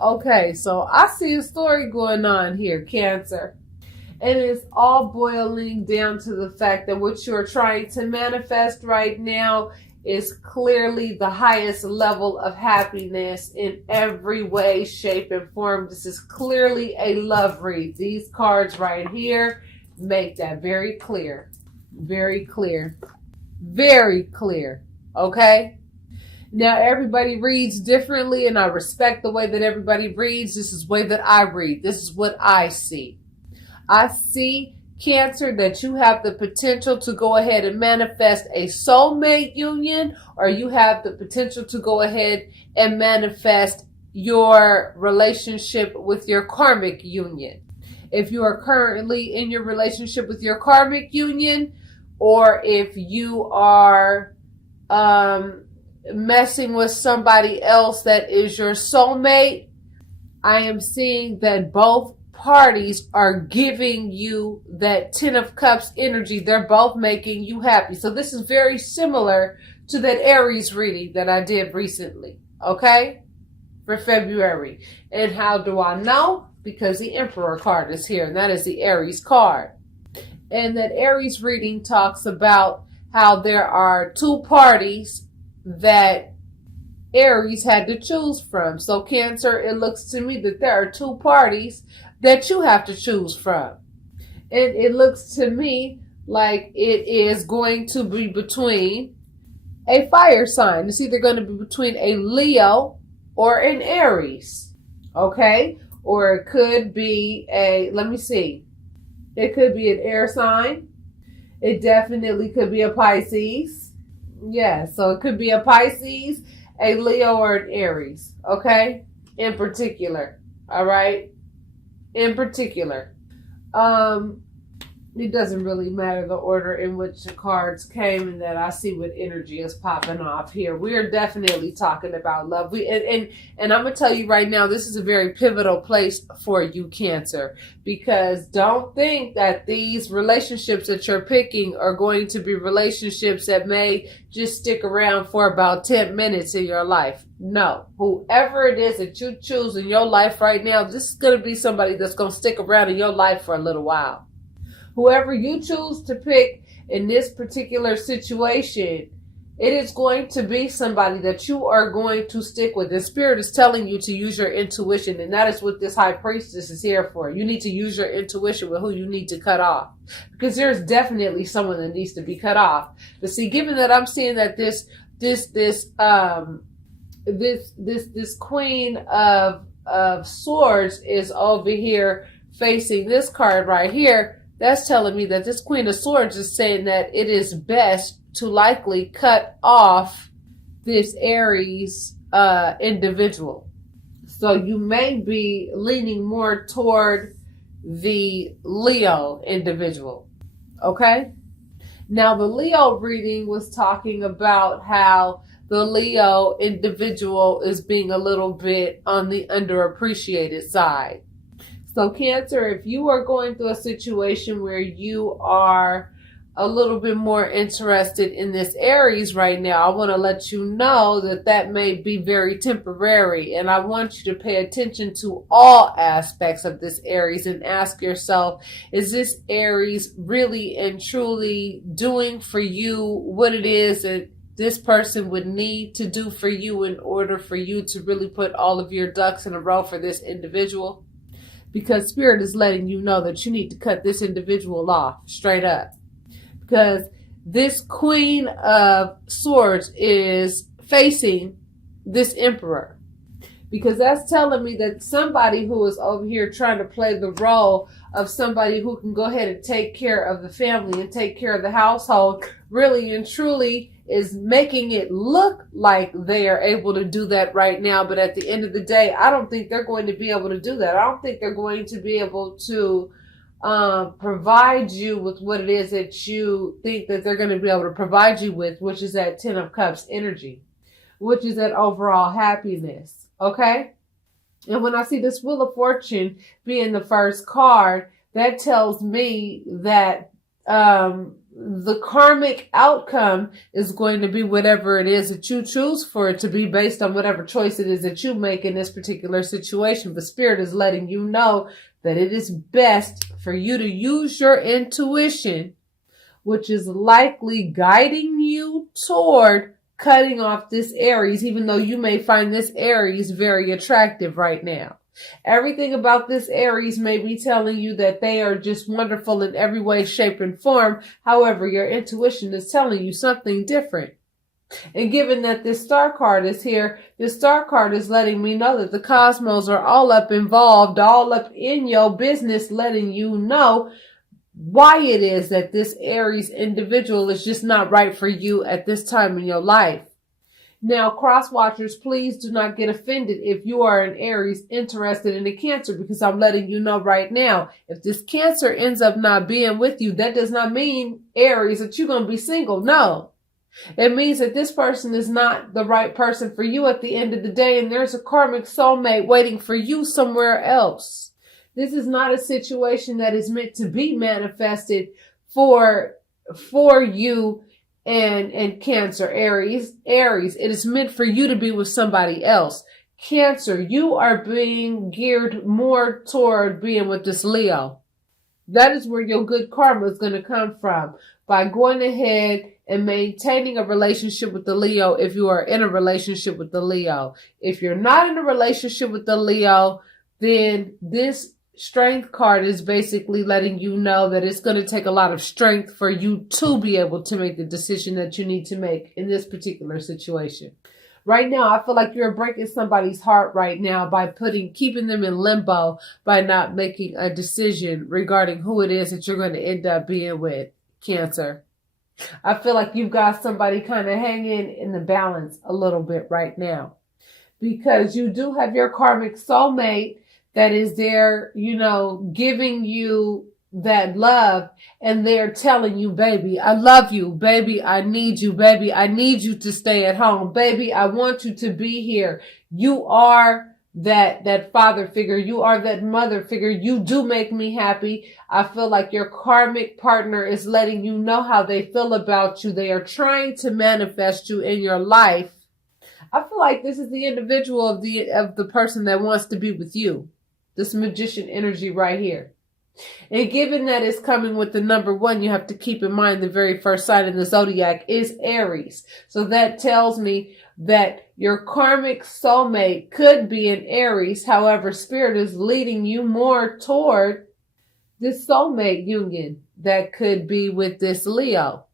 Okay, so I see a story going on here, Cancer. And it's all boiling down to the fact that what you're trying to manifest right now is clearly the highest level of happiness in every way, shape, and form. This is clearly a love read. These cards right here make that very clear. Very clear. Very clear. Okay? Now, everybody reads differently, and I respect the way that everybody reads. This is the way that I read. This is what I see. I see, Cancer, that you have the potential to go ahead and manifest a soulmate union, or you have the potential to go ahead and manifest your relationship with your karmic union. If you are currently in your relationship with your karmic union, or if you are messing with somebody else that is your soulmate, I am seeing that both parties are giving you that 10 of Cups energy. They're both making you happy. So this is very similar to that Aries reading that I did recently, okay, for February. And how do I know? Because the Emperor card is here, and that is the Aries card. And that Aries reading talks about how there are two parties that Aries had to choose from. So Cancer, it looks to me that there are two parties that you have to choose from. And it looks to me like it is going to be between a fire sign. It's either going to be between a Leo or an Aries. Okay? Or it could be let me see. It could be an air sign. It definitely could be a Pisces. Yeah, so it could be a Pisces, a Leo, or an Aries. Okay? In particular. All right? In particular. It doesn't really matter the order in which the cards came and that I see what energy is popping off here. We are definitely talking about love. And I'm going to tell you right now, this is a very pivotal place for you, Cancer, because don't think that these relationships that you're picking are going to be relationships that may just stick around for about 10 minutes in your life. No, whoever it is that you choose in your life right now, this is going to be somebody that's going to stick around in your life for a little while. Whoever you choose to pick in this particular situation, it is going to be somebody that you are going to stick with. The Spirit is telling you to use your intuition, and that is what this High Priestess is here for. You need to use your intuition with who you need to cut off, because there's definitely someone that needs to be cut off. But see, given that I'm seeing that this Queen of Swords is over here facing this card right here, that's telling me that this Queen of Swords is saying that it is best to likely cut off this Aries individual. So you may be leaning more toward the Leo individual. Okay? Now, the Leo reading was talking about how the Leo individual is being a little bit on the underappreciated side. So Cancer, if you are going through a situation where you are a little bit more interested in this Aries right now, I want to let you know that that may be very temporary. And I want you to pay attention to all aspects of this Aries and ask yourself, is this Aries really and truly doing for you what it is that this person would need to do for you in order for you to really put all of your ducks in a row for this individual? Because Spirit is letting you know that you need to cut this individual off straight up. Because this Queen of Swords is facing this Emperor. Because that's telling me that somebody who is over here trying to play the role of somebody who can go ahead and take care of the family and take care of the household really and truly is making it look like they are able to do that right now. But at the end of the day, I don't think they're going to be able to do that. I don't think they're going to be able to provide you with what it is that you think that they're going to be able to provide you with, which is that 10 of Cups energy, which is that overall happiness. Okay? And when I see this Wheel of Fortune being the first card, that tells me that the karmic outcome is going to be whatever it is that you choose for it to be, based on whatever choice it is that you make in this particular situation. But Spirit is letting you know that it is best for you to use your intuition, which is likely guiding you toward cutting off this Aries, even though you may find this Aries very attractive right now. Everything about this Aries may be telling you that they are just wonderful in every way, shape, and form. However, your intuition is telling you something different. And given that this star card is here, this star card is letting me know that the cosmos are all up involved, all up in your business, letting you know why it is that this Aries individual is just not right for you at this time in your life. Now, cross watchers, please do not get offended if you are an Aries interested in a Cancer, because I'm letting you know right now, if this Cancer ends up not being with you, that does not mean, Aries, that you're going to be single. No. It means that this person is not the right person for you at the end of the day, and there's a karmic soulmate waiting for you somewhere else. This is not a situation that is meant to be manifested for you and Cancer, Aries, it is meant for you to be with somebody else. Cancer, you are being geared more toward being with this Leo. That is where your good karma is going to come from, by going ahead and maintaining a relationship with the Leo if you are in a relationship with the Leo. If you're not in a relationship with the Leo, then this Strength card is basically letting you know that it's going to take a lot of strength for you to be able to make the decision that you need to make in this particular situation. Right now, I feel like you're breaking somebody's heart right now by keeping them in limbo, by not making a decision regarding who it is that you're going to end up being with, Cancer. I feel like you've got somebody kind of hanging in the balance a little bit right now, because you do have your karmic soulmate that is there, giving you that love, and they're telling you, baby, I love you, baby, I need you, baby, I need you to stay at home, baby, I want you to be here. You are that father figure, you are that mother figure, you do make me happy. I feel like your karmic partner is letting you know how they feel about you. They are trying to manifest you in your life. I feel like this is the individual of the person that wants to be with you. This Magician energy right here. And given that it's coming with the number 1, you have to keep in mind the very first sign in the zodiac is Aries. So that tells me that your karmic soulmate could be an Aries. However, Spirit is leading you more toward this soulmate union that could be with this Leo.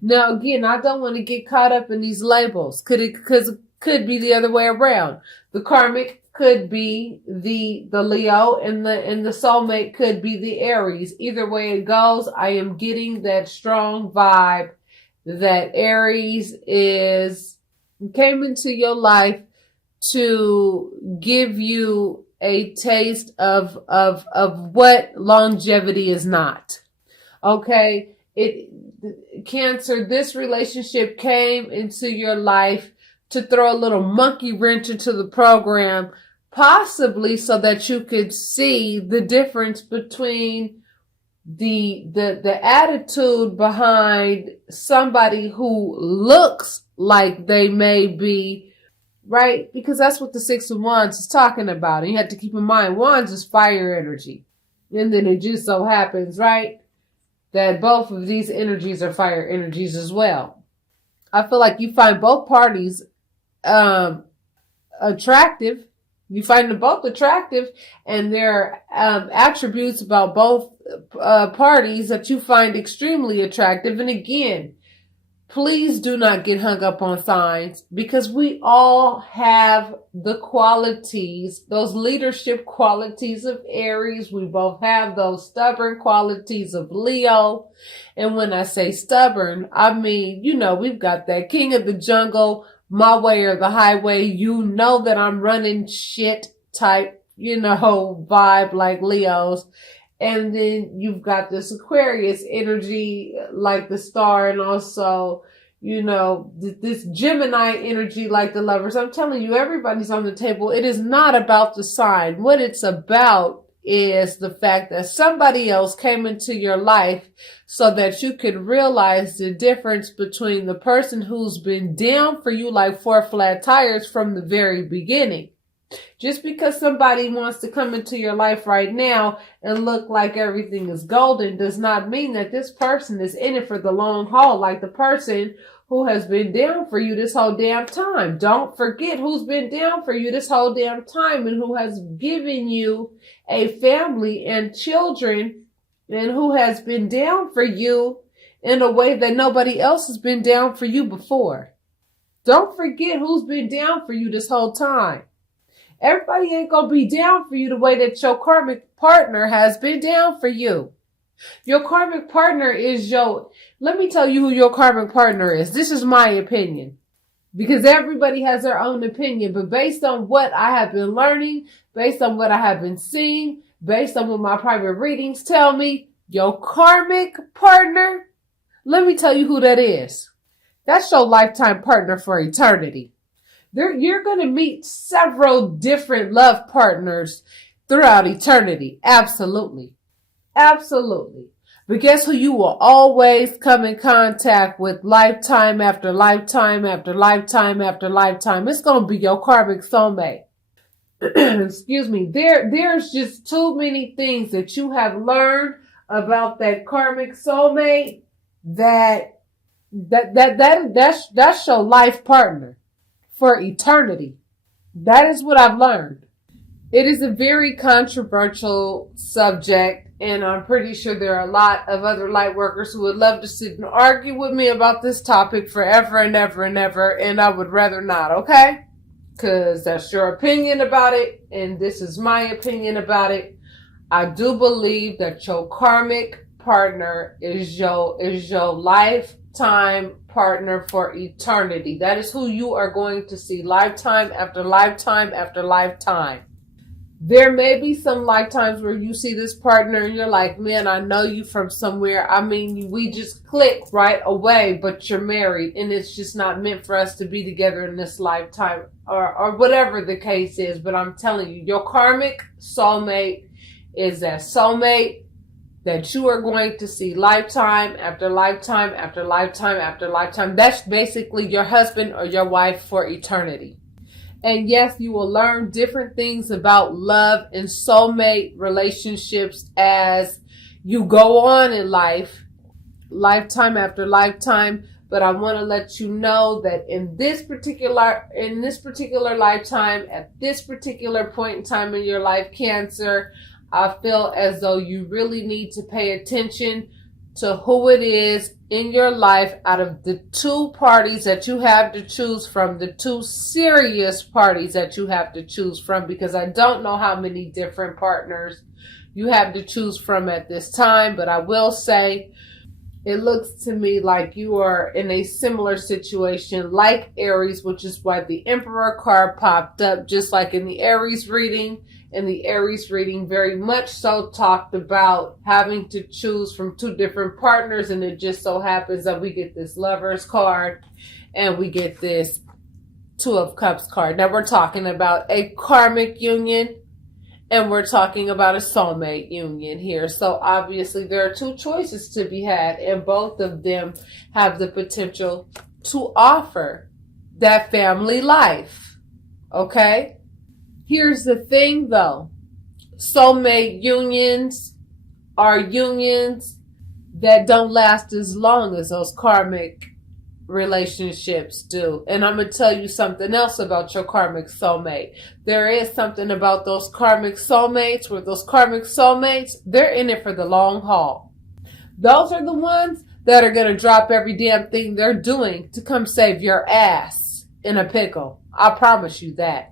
Now, again, I don't want to get caught up in these labels. Because it could be the other way around. The karmic could be the Leo, and the soulmate could be the Aries. Either way it goes, I am getting that strong vibe that Aries came into your life to give you a taste of what longevity is not. Okay, Cancer, this relationship came into your life to throw a little monkey wrench into the program, possibly so that you could see the difference between the attitude behind somebody who looks like they may be, right? Because that's what the 6 of Wands is talking about. And you have to keep in mind, Wands is fire energy. And then it just so happens, right, that both of these energies are fire energies as well. I feel like you find both parties attractive. You find them both attractive, and there are attributes about both parties that you find extremely attractive. And again, please do not get hung up on signs, because we all have the qualities, those leadership qualities of Aries. We both have those stubborn qualities of Leo. And when I say stubborn, I mean, we've got that king of the jungle, my way or the highway, that I'm running shit type, vibe like Leo's. And then you've got this Aquarius energy like the star, and also, this Gemini energy like the Lovers. I'm telling you, everybody's on the table. It is not about the sign. What it's about is the fact that somebody else came into your life so that you could realize the difference between the person who's been down for you like 4 flat tires from the very beginning. Just because somebody wants to come into your life right now and look like everything is golden does not mean that this person is in it for the long haul, like the person who has been down for you this whole damn time. Don't forget who's been down for you this whole damn time and who has given you a family and children and who has been down for you in a way that nobody else has been down for you before. Don't forget who's been down for you this whole time. Everybody ain't gonna be down for you the way that your karmic partner has been down for you. Your karmic partner is let me tell you who your karmic partner is. This is my opinion. Because everybody has their own opinion. But based on what I have been learning, based on what I have been seeing, based on what my private readings tell me, your karmic partner, let me tell you who that is. That's your lifetime partner for eternity. You're going to meet several different love partners throughout eternity. Absolutely. Absolutely. But guess who you will always come in contact with lifetime after lifetime after lifetime after lifetime? It's going to be your karmic soulmate. Excuse me. There's just too many things that you have learned about that karmic soulmate that's your life partner for eternity. That is what I've learned. It is a very controversial subject, and I'm pretty sure there are a lot of other light workers who would love to sit and argue with me about this topic forever and ever and ever, and I would rather not, okay? Because that's your opinion about it, and this is my opinion about it. I do believe that your karmic partner is your lifetime partner for eternity. That is who you are going to see lifetime after lifetime after lifetime. There may be some lifetimes where you see this partner and you're like, man, I know you from somewhere. I mean, we just click right away, but you're married and it's just not meant for us to be together in this lifetime or whatever the case is. But I'm telling you, your karmic soulmate is that soulmate that you are going to see lifetime after lifetime after lifetime after lifetime. That's basically your husband or your wife for eternity. And yes, you will learn different things about love and soulmate relationships as you go on in life, lifetime after lifetime. But I want to let you know that in this particular lifetime, at this particular point in time in your life, Cancer, I feel as though you really need to pay attention to who it is in your life out of the two parties that you have to choose from, the two serious parties that you have to choose from, because I don't know how many different partners you have to choose from at this time, but I will say it looks to me like you are in a similar situation like Aries, which is why the Emperor card popped up, just like in the Aries reading. And the Aries reading very much so talked about having to choose from two different partners. And it just so happens that we get this Lovers card and we get this Two of Cups card. Now we're talking about a karmic union and we're talking about a soulmate union here. So obviously there are two choices to be had, and both of them have the potential to offer that family life. Okay? Here's the thing though. Soulmate unions are unions that don't last as long as those karmic relationships do. And I'm going to tell you something else about your karmic soulmate. There is something about those karmic soulmates where those karmic soulmates, they're in it for the long haul. Those are the ones that are going to drop every damn thing they're doing to come save your ass in a pickle. I promise you that.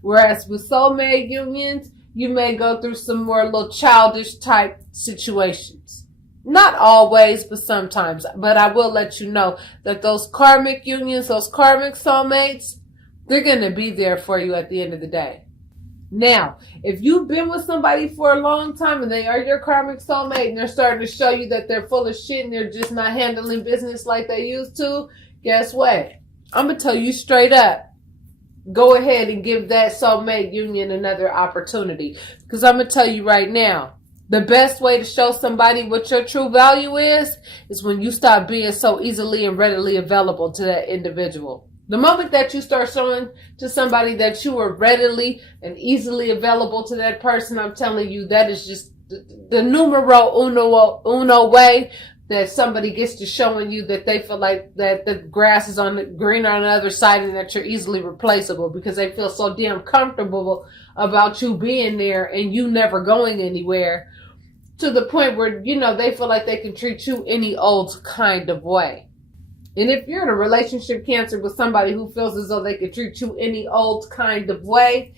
Whereas with soulmate unions, you may go through some more little childish type situations. Not always, but sometimes. But I will let you know that those karmic unions, those karmic soulmates, they're going to be there for you at the end of the day. Now, if you've been with somebody for a long time and they are your karmic soulmate and they're starting to show you that they're full of shit and they're just not handling business like they used to, guess what? I'm going to tell you straight up. go ahead and give that soulmate union another opportunity. Because I'm going to tell you right now, the best way to show somebody what your true value is when you stop being so easily and readily available to that individual. The moment that you start showing to somebody that you are readily and easily available to that person, I'm telling you, that is just the numero uno way that somebody gets to showing you that they feel like that the grass is greener on the other side and that you're easily replaceable, because they feel so damn comfortable about you being there and you never going anywhere, to the point where, they feel like they can treat you any old kind of way. And if you're in a relationship, Cancer, with somebody who feels as though they could treat you any old kind of way,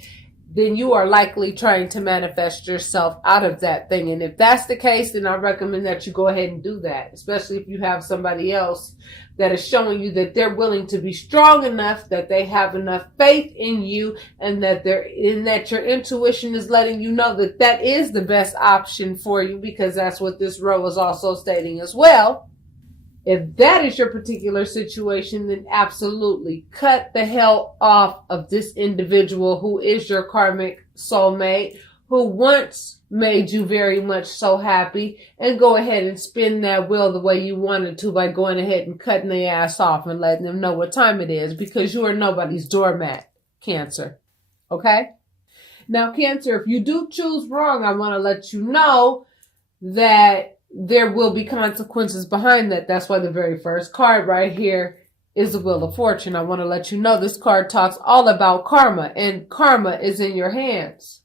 then you are likely trying to manifest yourself out of that thing. And if that's the case, then I recommend that you go ahead and do that, especially if you have somebody else that is showing you that they're willing to be strong enough, that they have enough faith in you, and that your intuition is letting you know that that is the best option for you, because that's what this row is also stating as well. If that is your particular situation, then absolutely cut the hell off of this individual who is your karmic soulmate, who once made you very much so happy, and go ahead and spin that wheel the way you wanted to by going ahead and cutting their ass off and letting them know what time it is, because you are nobody's doormat, Cancer. Okay? Now, Cancer, if you do choose wrong, I want to let you know that there will be consequences behind that. That's why the very first card right here is the Wheel of Fortune. I want to let you know this card talks all about karma, and karma is in your hands.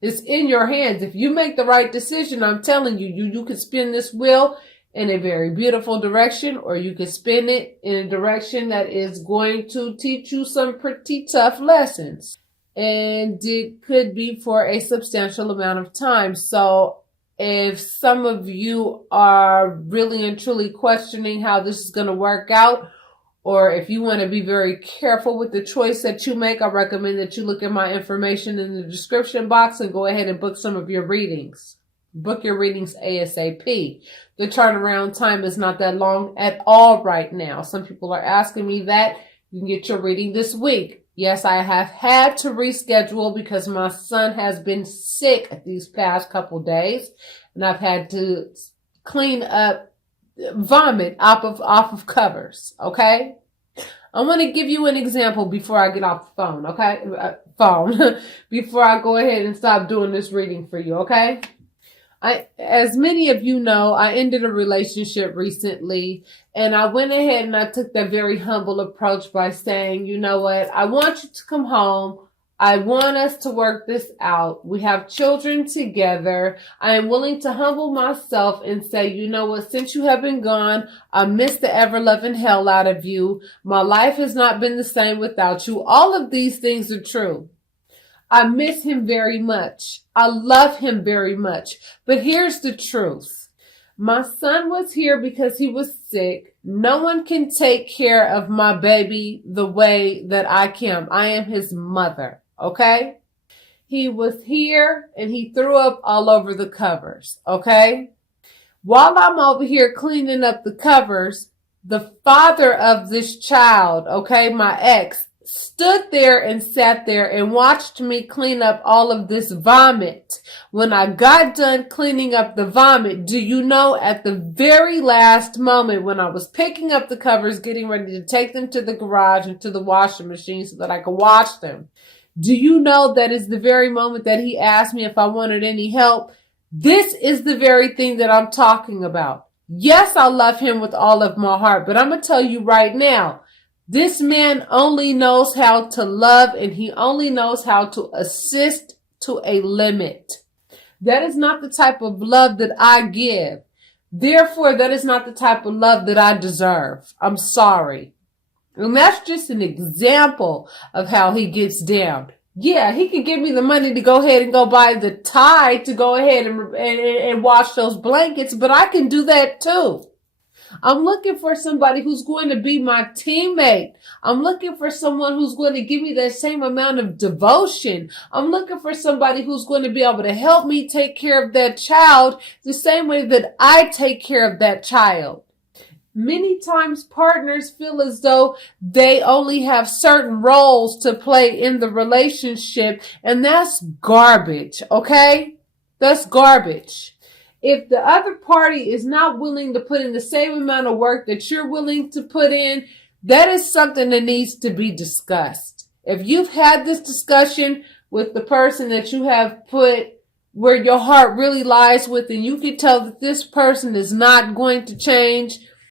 It's in your hands. If you make the right decision, I'm telling you, you can spin this wheel in a very beautiful direction, or you can spin it in a direction that is going to teach you some pretty tough lessons. And it could be for a substantial amount of time. So if some of you are really and truly questioning how this is going to work out, or if you want to be very careful with the choice that you make, I recommend that you look at my information in the description box and go ahead and book some of your readings. Book your readings ASAP. The turnaround time is not that long at all right now. Some people are asking me that. You can get your reading this week. Yes, I have had to reschedule because my son has been sick these past couple days, and I've had to clean up vomit off of covers. Okay, I want to give you an example before I get off the phone. Okay, before I go ahead and stop doing this reading for you. Okay. As many of you know, I ended a relationship recently, and I went ahead and I took that very humble approach by saying, you know what, I want you to come home. I want us to work this out. We have children together. I am willing to humble myself and say, you know what, since you have been gone, I miss the ever-loving hell out of you. My life has not been the same without you. All of these things are true. I miss him very much. I love him very much. But here's the truth. My son was here because he was sick. No one can take care of my baby the way that I can. I am his mother, okay? He was here and he threw up all over the covers, okay? While I'm over here cleaning up the covers, the father of this child, okay, my ex, stood there and sat there and watched me clean up all of this vomit. When I got done cleaning up the vomit, do you know, at the very last moment when I was picking up the covers, getting ready to take them to the garage and to the washing machine so that I could wash them, do you know that is the very moment that he asked me if I wanted any help? This is the very thing that I'm talking about. Yes, I love him with all of my heart, but I'm going to tell you right now, this man only knows how to love, and he only knows how to assist to a limit. That is not the type of love that I give. Therefore, that is not the type of love that I deserve. I'm sorry. And that's just an example of how he gets down. Yeah, he can give me the money to go ahead and go buy the Tide to go ahead and wash those blankets, but I can do that too. I'm looking for somebody who's going to be my teammate. I'm looking for someone who's going to give me that same amount of devotion. I'm looking for somebody who's going to be able to help me take care of that child the same way that I take care of that child. Many times partners feel as though they only have certain roles to play in the relationship, and that's garbage, okay? That's garbage. If the other party is not willing to put in the same amount of work that you're willing to put in, that is something that needs to be discussed. If you've had this discussion with the person that you have put where your heart really lies with, and you can tell that this person is not going to change,